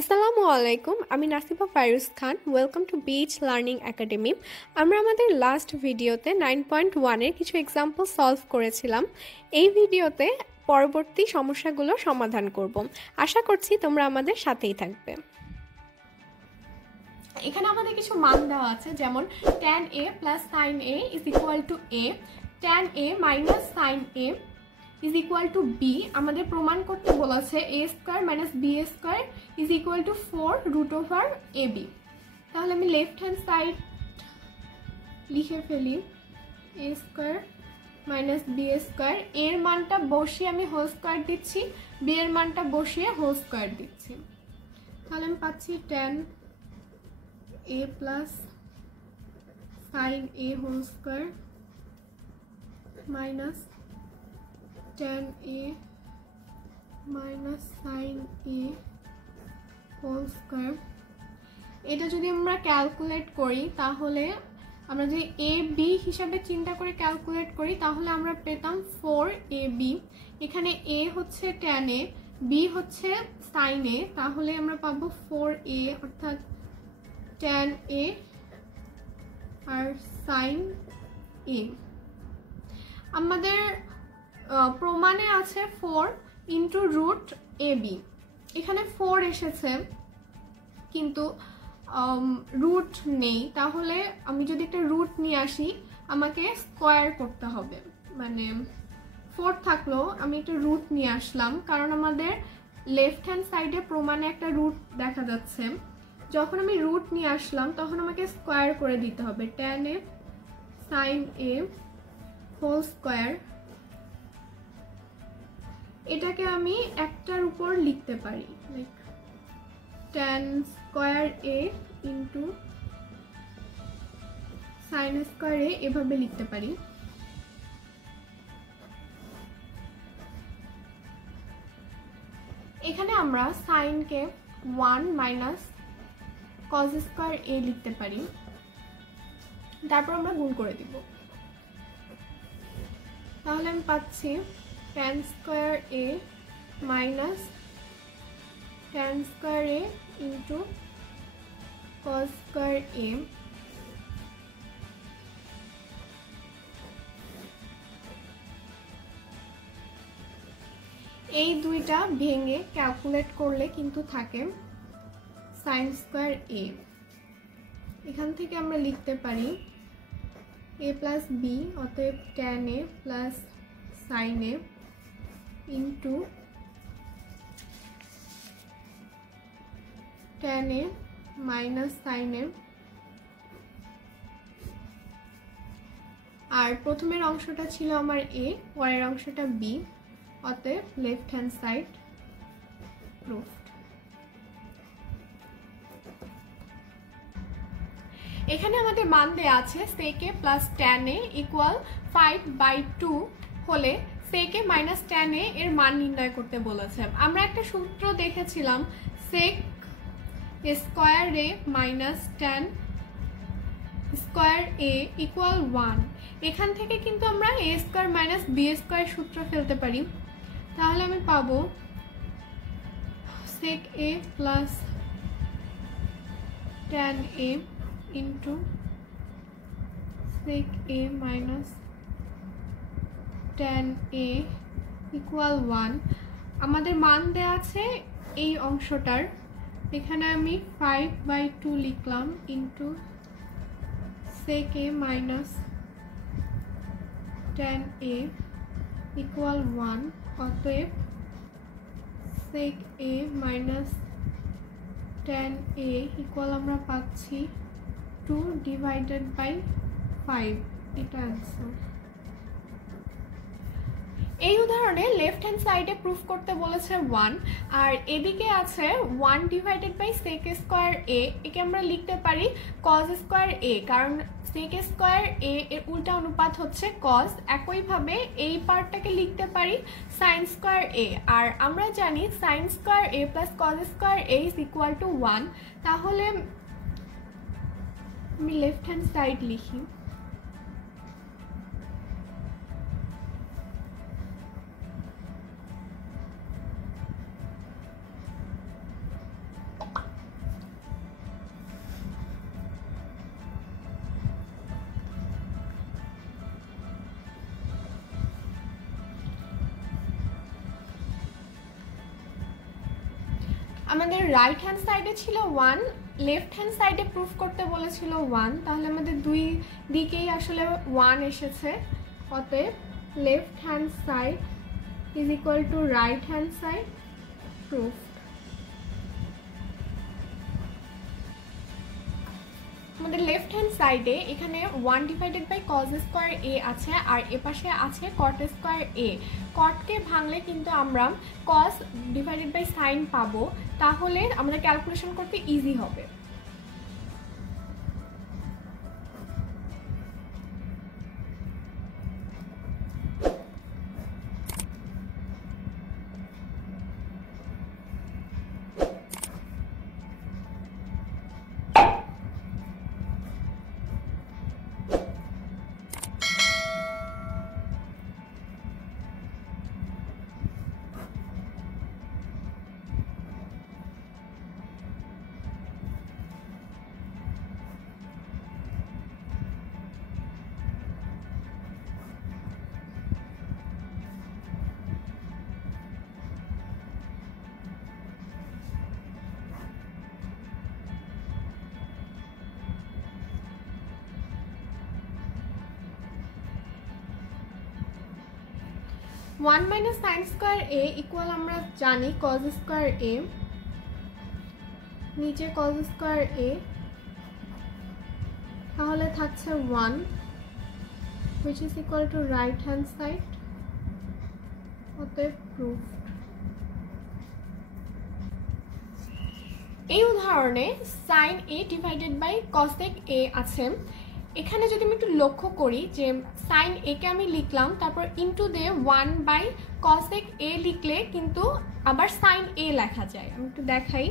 আসসালামু আলাইকুম, আমি Nasifa Fairuz Khan. Welcome to beach learning academy. আমরা আমাদের লাস্ট ভিডিওতে 9.1-এর কিছু এক্সাম্পল সলভ করেছিলাম। এই ভিডিওতে পরবর্তী সমস্যাগুলো সমাধান করব। আশা করছি তোমরা আমাদের সাথেই থাকবে। এখানে আমাদের কিছু মান দেওয়া আছে, যেমন tan a plus sin a is equal to a, tan a minus sin a is equal to B. আমাদের প্রমাণ করতে বলেছে A square minus B square is equal to 4√/ab। তাহলে আমি লেফট হ্যান্ড সাইড লিখে ফেলি A square minus B square. এর মানটা বসিয়ে আমি হোল স্কোয়ার দিচ্ছি, বি এর মানটা বসিয়ে হোল স্কোয়ার দিচ্ছি। তাহলে আমি পাচ্ছি tan a plus sin a whole square minus tan a minus sin a whole square। এটা যদি আমরা ক্যালকুলেট করি, তাহলে আমরা যদি a b হিসাবে চিন্তা করে ক্যালকুলেট করি, তাহলে আমরা পেতাম 4ab। এখানে a হচ্ছে tan a, b হচ্ছে sin a, তাহলে আমরা পাবো 4a অর্থাৎ tan a R sin a। আমাদের প্রমাণে আছে 4 ইন্টু রুট এ বি। এখানে 4 এসেছে কিন্তু রুট নেই, তাহলে আমি যদি একটা রুট নিয়ে আসি আমাকে স্কোয়ার করতে হবে। মানে 4 থাকলেও আমি একটা রুট নিয়ে আসলাম, কারণ আমাদের লেফট হ্যান্ড সাইডে প্রমাণে একটা রুট দেখা যাচ্ছে। যখন আমি রুট নিয়ে আসলাম তখন আমাকে স্কোয়ার করে দিতে হবে। tan a sin a whole square, এটাকে আমি একটার উপর লিখতে পারি, like tan square a into sine square a, এভাবে লিখতে পারি। এখানে আমরা সাইনকে 1 মাইনাস কজ স্কোয়ার a লিখতে পারি, তারপর আমরা গুণ করে দিব। তাহলে আমি পাচ্ছি tan square a minus tan square a into cos square a। এই দুইটা ভেঙে ক্যালকুলেট করলে কিন্তু থাকে সাইন স্কোয়ার a। এখান থেকে আমরা লিখতে পারি a প্লাস বি, অতএব tan a plus sin a into tan a minus sin a। আর প্রথমের অংশটা ছিল আমার a, পরের অংশটা b, অতএব লেফট হ্যান্ড সাইড প্রুফড। এখানে আমাদের মান দেয়া আছে sec a plus tan a equal 5/2 হলে sec a minus tan a এর মান নির্ণয় করতে বলেছে। আমরা একটা সূত্র দেখেছিলাম, sec square a minus tan square a equal 1। এখান থেকে কিন্তু আমরা a square minus b square সূত্র ফেলতে পারি। তাহলে আমি পাবো sec a plus tan a into sec a minus tan a equal 1। আমাদের মান দেওয়া আছে এই অংশটার, এখানে আমি 5/2 লিখলাম into sec a minus tan a equal 1, অতএব sec a minus tan a equal আমরা পাচ্ছি 2/5। এটা আনসার। এই উদাহরণে লেফট হ্যান্ড সাইডে প্রুফ করতে বলেছে 1, আর এদিকে আছে 1/sec স্কোয়ার a। একে আমরা লিখতে পারি cos স্কোয়ার a, কারণ sec স্কোয়ার a এর উল্টা অনুপাত হচ্ছে cos। একইভাবে এই পার্টটাকে লিখতে পারি sin স্কোয়ার a, আর আমরা জানি sin square a plus cos square a is equal two 1। তাহলে আমি লেফট হ্যান্ড সাইড লিখি। আমাদের রাইট হ্যান্ড সাইডে ছিল 1, লেফট হ্যান্ড সাইডে প্রুফ করতে বলেছিল 1, তাহলে আমাদের দুই দিকেই আসলে 1 এসেছে। অতএব left hand side is equal two right hand side proof. আমাদের লেফট হ্যান্ড সাইডে এখানে 1 ডিভাইডেড বাই কজ স্কোয়ার এ আছে, আর এপাশে আছে কট স্কোয়ার এ। কটকে ভাঙলে কিন্তু আমরা কজ ডিভাইডেড বাই সাইন পাবো, তাহলে আমাদের ক্যালকুলেশন করতে ইজি হবে। ওয়ান মাইনাস সাইন স্কোয়ার এ ইকুয়াল আমরা জানি কজ স্কোয়ার এ, নিচে কজ স্কোয়ার এ, তাহলে থাকছে 1 which is equal to right hand side, অতএব প্রুফ। এই উদাহরণে sine A divided by cosec A আছে। এখানে যদি আমি একটু লক্ষ্য করি যে সাইন এ কে আমি লিখলাম, তারপর ইনটু দিয়ে 1 বাই কসেক এ লিখলে কিন্তু আবার সাইন এ লেখা যায়। আমি একটু দেখাই।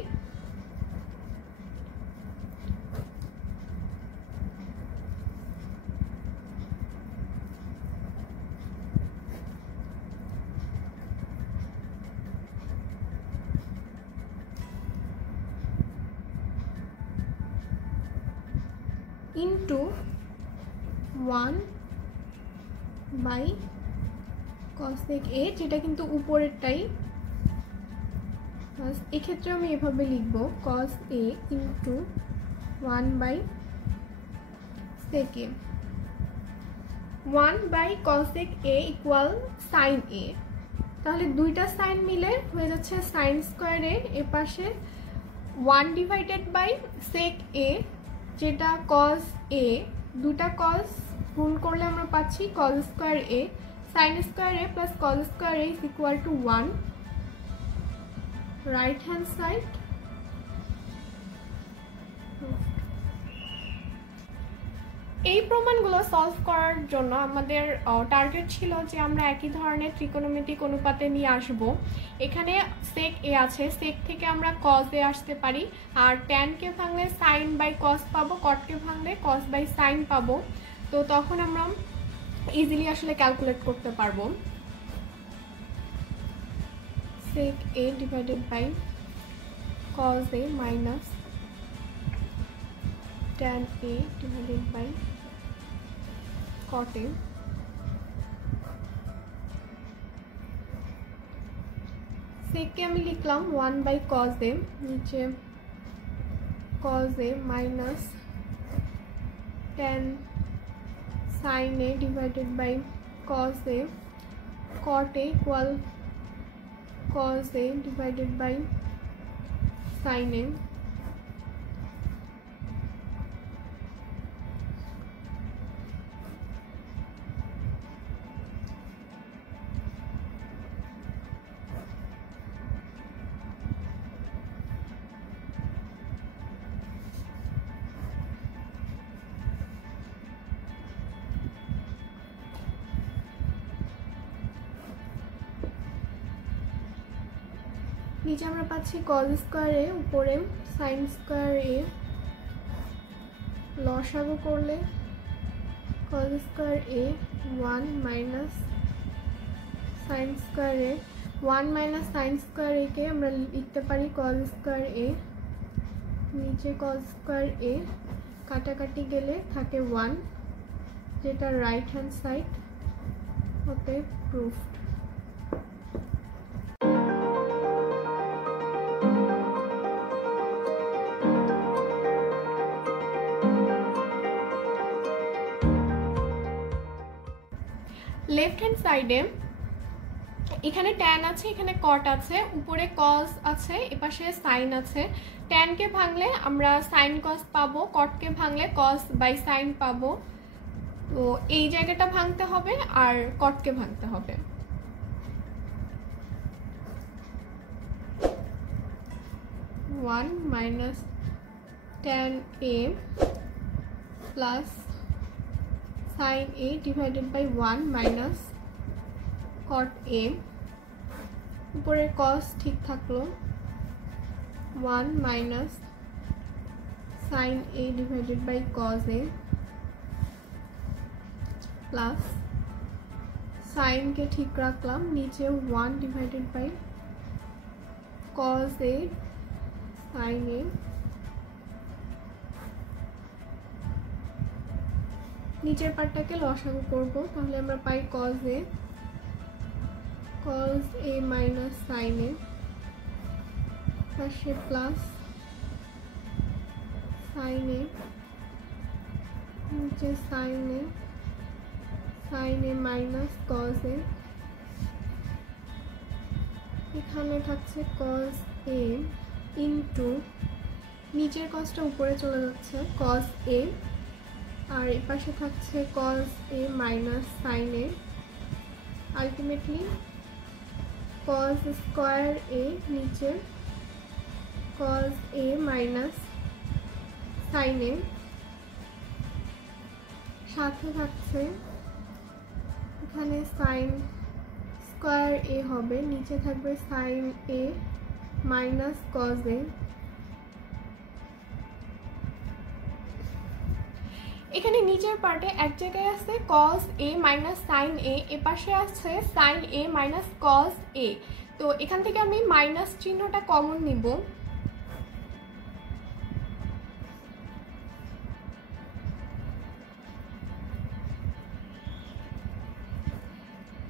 ইনটু 1 বাই কসেক এ, যেটা কিন্তু উপরেরটাই। এক্ষেত্রে আমি এভাবে লিখব cos A into 1 by sec A. 1 by cosec A equal sine A, তাহলে দুইটা সাইন মিলে হয়ে যাচ্ছে সাইন স্কোয়ার এ। এপাশে 1 ডিভাইডেড বাই সেক এ, যেটা কজ এ, দুটা কজ গুণ করলে আমরা পাচ্ছি cause square A. Sign square A plus cos square A is equal two 1, right hand side. এই প্রমাণগুলো সলভ করার জন্য আমাদের টার্গেট ছিল যে আমরা একই ধরনের ত্রিকোণমিতিক অনুপাতে নিয়ে আসব। এখানে সেক এ আছে, সেক থেকে আমরা কজ এ আসতে পারি, আর ট্যানকে ভাঙলে সাইন বাই কজ পাবো, কটকে ভাঙলে কজ বাই সাইন পাবো। তো তখন আমরা ইজিলি আসলে ক্যালকুলেট করতে পারবো। Sec A divided by cos A minus tan A divided by cot A. সেককে আমি লিখলাম 1 বাই কজ এ, নিচে cos A minus tan sine A divided by cos A, cot A equal cos A divided by sine A. নিচে আমরা পাচ্ছি cause square এ, উপরে sign square এ, লসাগু করলে কজ স্কোয়ার এ 1 মাইনাস সাইন স্কোয়ার এ। 1 minus sign square এ কে আমরা লিখতে পারি cause square A, নিচে কজ স্কোয়ার এ, কাটাকাটি গেলে থাকে 1, যেটা রাইট হ্যান্ড সাইড, অতএব প্রুফড। লেফট হ্যান্ড সাইডে এখানে ট্যান আছে, এখানে কট আছে, উপরে কজ আছে, এপাশে সাইন আছে। ট্যানকে ভাঙলে আমরা সাইন কজ পাবো, কটকে ভাঙলে কজ বাই সাইন পাবো। তো এই জায়গাটা ভাঙতে হবে আর কটকে ভাঙতে হবে। One minus tan A plus sine A divided by 1 minus cot A. উপরে কস ঠিক থাকলো, 1 minus sine A divided by cos A plus সাইনকে ঠিক রাখলাম, নিচে 1 divided by cos A sine A. নিচের পার্টটাকে লসাগু করব, তাহলে আমরা পাই cos A minus sine A, পাশে প্লাস সাইন এ, নিচে sine A minus cos A. এখানে থাকছে কজ এ ইন্টু নিচের কজটা উপরে চলে যাচ্ছে কজ এ, আর এই পাশে থাকছে cos A minus sine A. Ultimately cos square A নিচে cos A minus sine A, সাথে থাকছে এখানে সাইন স্কোয়ার এ হবে, নিচে থাকবে sine A minus cos A. এখানে নিচের পার্টে এক জায়গায় আছে cos A minus sine A, এপাশে আছে sine A minus cos A. তো এখান থেকে আমি মাইনাস চিহ্নটা কমন নিব,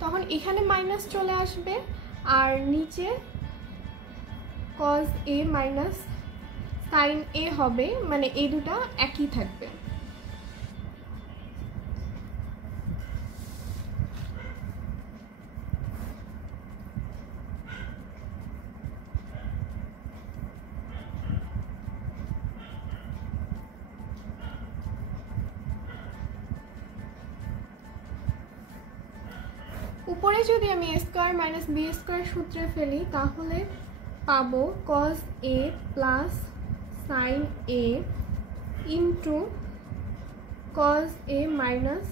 তখন এখানে মাইনাস চলে আসবে আর নিচে কজ এ মাইনাস সাইন এ হবে, মানে এই দুটা একই থাকবে। উপরে যদি আমি a square minus b square সূত্রে ফেলি তাহলে পাবো cos a plus sin a into cos a minus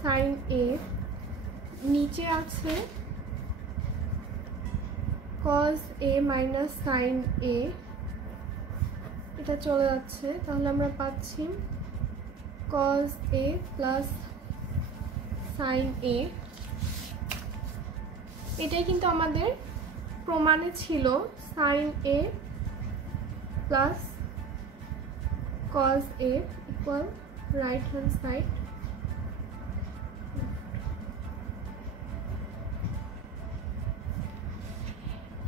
sin a, নিচে আছে cos a minus sin a, এটা চলে যাচ্ছে, তাহলে আমরা পাচ্ছি cos a plus sin a। এটাই কিন্তু আমাদের প্রমাণে ছিল sin a plus cos a equal right hand side.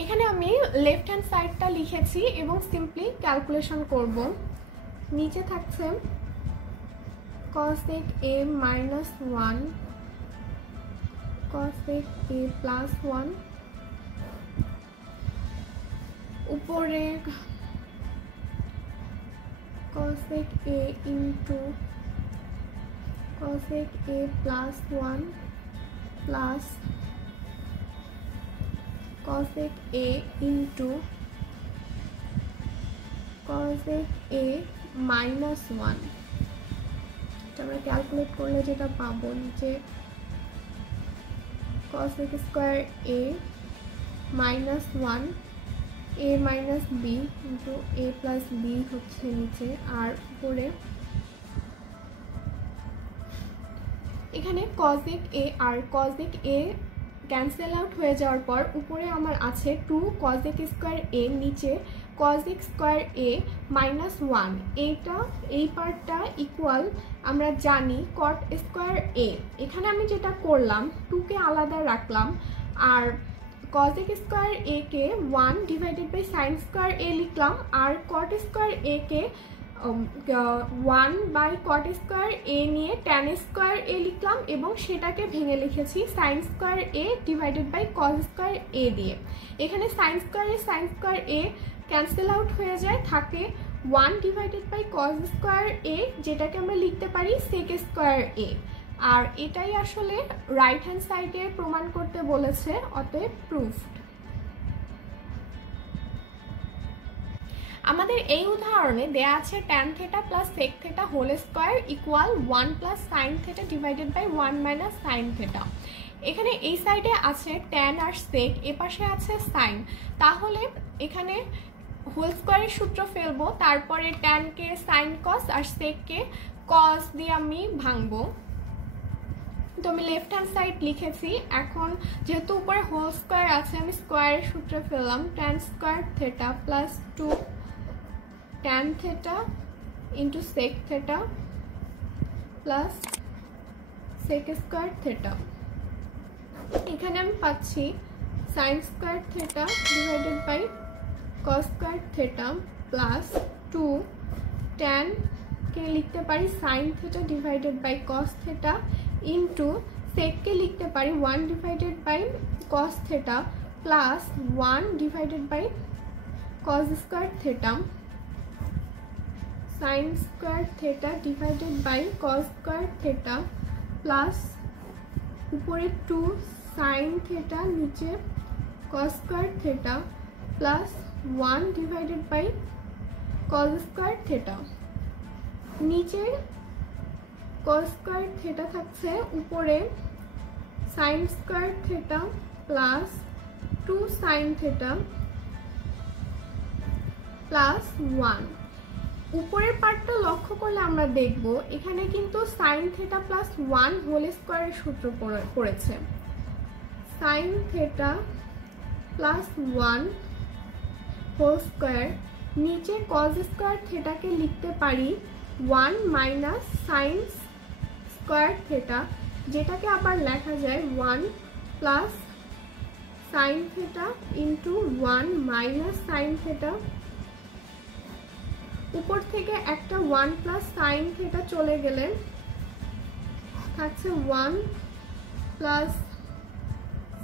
এখানে আমি লেফট হ্যান্ড সাইডটা লিখেছি এবং সিম্পলি ক্যালকুলেশন করব। নিচে থাকছে cosec a minus 1 cosec a plus 1, উপরে cosec a into cosec a plus 1 plus cosec a into cosec a minus 1। আমরা ক্যালকুলেট করলে যেটা পাবো নিচে cosec square a minus 1 a minus b into a plus b হচ্ছে নিচে, আর উপরে এখানে cosec a আর cosec a ক্যান্সেল আউট হয়ে যাওয়ার পর উপরে আমার আছে 2 cosec স্কয়ার a, নিচে cosec স্কয়ার a minus 1। এই পার্টটা ইকুয়াল আমরা জানি cot স্কয়ার a। এখানে আমি যেটা করলাম 2 কে আলাদা রাখলাম আর cosec স্কয়ার a কে 1 divided by sin square a লিখলাম, আর cot স্কয়ার a কে 1/cot স্কয়ার a নিয়ে tan স্কয়ার a লিখলাম এবং সেটাকে ভেঙে লিখেছি sin square a divided by cos square a দিয়ে। এখানে sin square a cancel out হয়ে যায়, থাকে 1 divided by cos square a, যেটাকে আমরা লিখতে পারি sec স্কয়ার a। আর এটাই আসলে রাইট হ্যান্ড সাইডে প্রমাণ করতে বলেছে, অতএব প্রুফড। আমাদের এই উদাহরণে দেয়া আছে tan theta plus sec theta whole square equal 1 plus sin theta divided by 1 minus sin theta. এখানে এই সাইডে আছে tan আর sec, এ পাশে আছে sin, তাহলে এখানে হোল স্কয়ারের সূত্র ফেলবো, তারপরে tan কে sin cos আর sec কে cos দিয়ে আমি ভাঙবো। তো আমি লেফট হ্যান্ড সাইড লিখেছি। এখন যেহেতু উপরে হোল স্কয়ার আছে, আমি স্কয়ারের সূত্র ফেললাম, tan square theta plus 2 tan theta into sec theta plus sec square theta. এখানে আমি পাচ্ছি sin square theta divided by cos square theta plus 2 tan কে লিখতে পারি sin theta divided by cos theta into sec কে লিখতে পারি 1 divided by cos theta plus 1 divided by cos square theta sin square theta divided by cos square theta plus উপরে 2 sin theta নিচে cos square theta plus 1 divided by cos square theta. নিচে cos square theta থাকছে, উপরে sin square theta plus 2 sin theta plus 1। উপরের পার্টটা লক্ষ্য করলে আমরা দেখব এখানে কিন্তু sin থিটা প্লাস 1 হোল স্কয়ারের সূত্র পড়েছে। sin theta plus 1 whole square, নিচে cos স্কয়ার থিটাকে লিখতে পারি 1 মাইনাস sin স্কয়ার থিটা, যেটাকে আবার লেখা যায় 1 plus sin theta into 1 minus sin theta. উপর থেকে একটা 1 প্লাস sin থিটা চলে গেলে থাকছে 1 প্লাস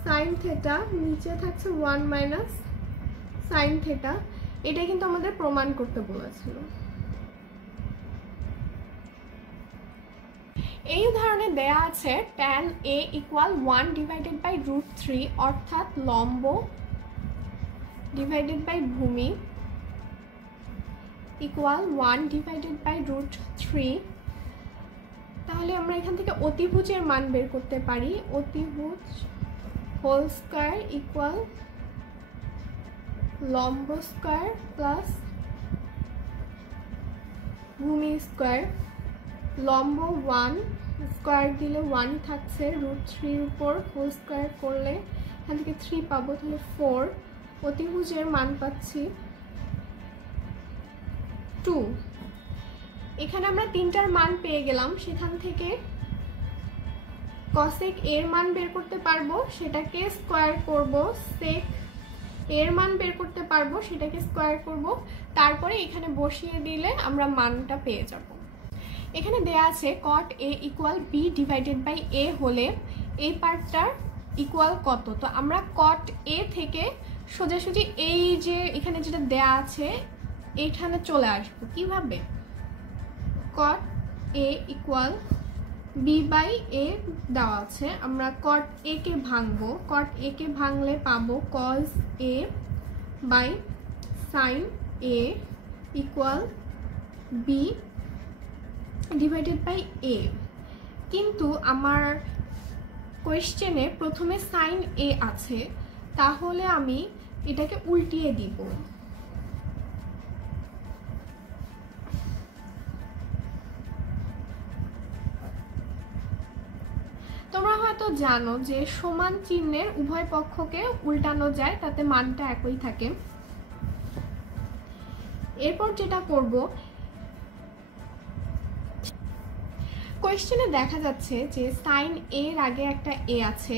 sin থিটা, নিচে থাকছে 1 মাইনাস sin থিটা। এটা কিন্তু আমাদের প্রমাণ করতে বলেছিল। এই উদাহরণে দেয়া আছে tan a equal 1 divided by √3, অর্থাৎ লম্ব ডিভাইডেড বাই ভূমি ইকুয়াল 1 ডিভাইডেড বাই √3। তাহলে আমরা এখান থেকে অতিভুজের মান বের করতে পারি। অতিভুজ হোল স্কয়ার ইকুয়াল লম্ব স্কয়ার প্লাস ভূমি স্কয়ার। লম্ব 1 স্কয়ার দিলে 1 থাকছে, √3 উপর হোল স্কয়ার করলে এখান থেকে 3 পাবো, তাহলে 4। অতিভুজের মান পাচ্ছি 2। এখানে আমরা তিনটার মান পেয়ে গেলাম, সেখান থেকে cosec এর মান বের করতে পারবো, সেটাকে স্কয়ার করব, sec এর মান বের করতে পারবো, সেটাকে স্কয়ার করব, তারপরে এখানে বসিয়ে দিলে আমরা মানটা পেয়ে যাব। এখানে দেয়া আছে cot a equal b divided by a হলে এই পার্টটার ইকুয়াল কত। তো আমরা cot a থেকে সোজাসুজি এই যে এখানে যেটা দেয়া আছে এইখানে চলে আসবো। কিভাবে? cot a equal b by a দেওয়া আছে, আমরা cot a কে ভাঙবো। cot a কে ভাঙলে পাবো cos a by sin a equal b divided by a। কিন্তু আমার কোয়েশ্চেনে প্রথমে sin a আছে, তাহলে আমি এটাকে উল্টিয়ে দিব। তোমরা হয়তো জানো যে সমান চিহ্নের উভয় পক্ষকে উল্টানো যায়, তাতে মানটা একই থাকে। এরপর যেটা করব, কোয়েশ্চেনে দেখা যাচ্ছে যে sin এর আগে একটা a আছে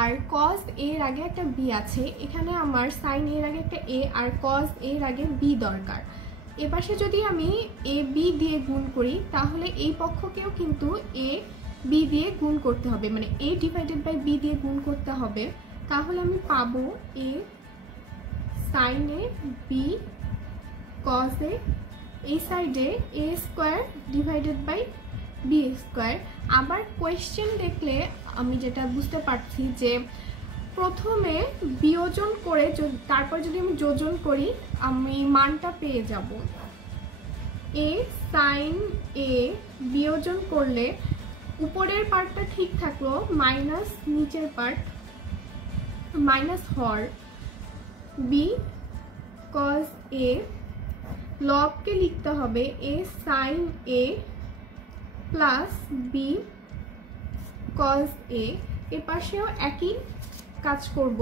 আর cos এর আগে একটা b আছে। এখানে আমার sin এর আগে একটা a আর cos এর আগে b দরকার। এপাশে যদি আমি এ বি দিয়ে গুণ করি তাহলে এই পক্ষকেও কিন্তু এ বি দিয়ে গুণ করতে হবে, মানে a ডিভাইডেড বাই বি দিয়ে গুণ করতে হবে। তাহলে আমি পাবো a sine A B cos A, এই সাইডে A square divided by B square. আবার কোয়েশ্চেন দেখলে আমি যেটা বুঝতে পারছি যে প্রথমে বিয়োজন করে তারপর যদি আমি যোজন করি আমি মানটা পেয়ে যাব। এ সাইন এ বিয়োজন করলে উপরের পার্টটা ঠিক থাকলো, মাইনাস নিচের পার্ট মাইনাস হর বি কজ এ, লবকে লিখতে হবে A sine A plus B cos A. এর পাশেও একই কাজ করব,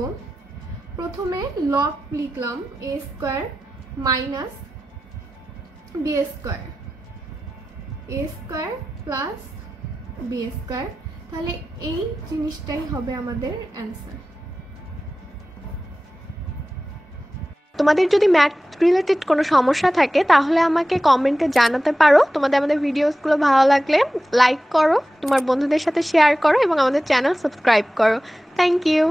প্রথমে লব লিখলাম A square minus B square, A square plus B square. তাহলে এই জিনিসটাই হবে আমাদের অ্যান্সার। তোমাদের যদি ম্যাথ রিলেটেড কোনো সমস্যা থাকে তাহলে আমাকে কমেন্টে জানাতে পারো। তোমাদের আমাদের ভিডিওসগুলো ভালো লাগলে লাইক করো, তোমার বন্ধুদের সাথে শেয়ার করো এবং আমাদের চ্যানেল সাবস্ক্রাইব করো। Thank you.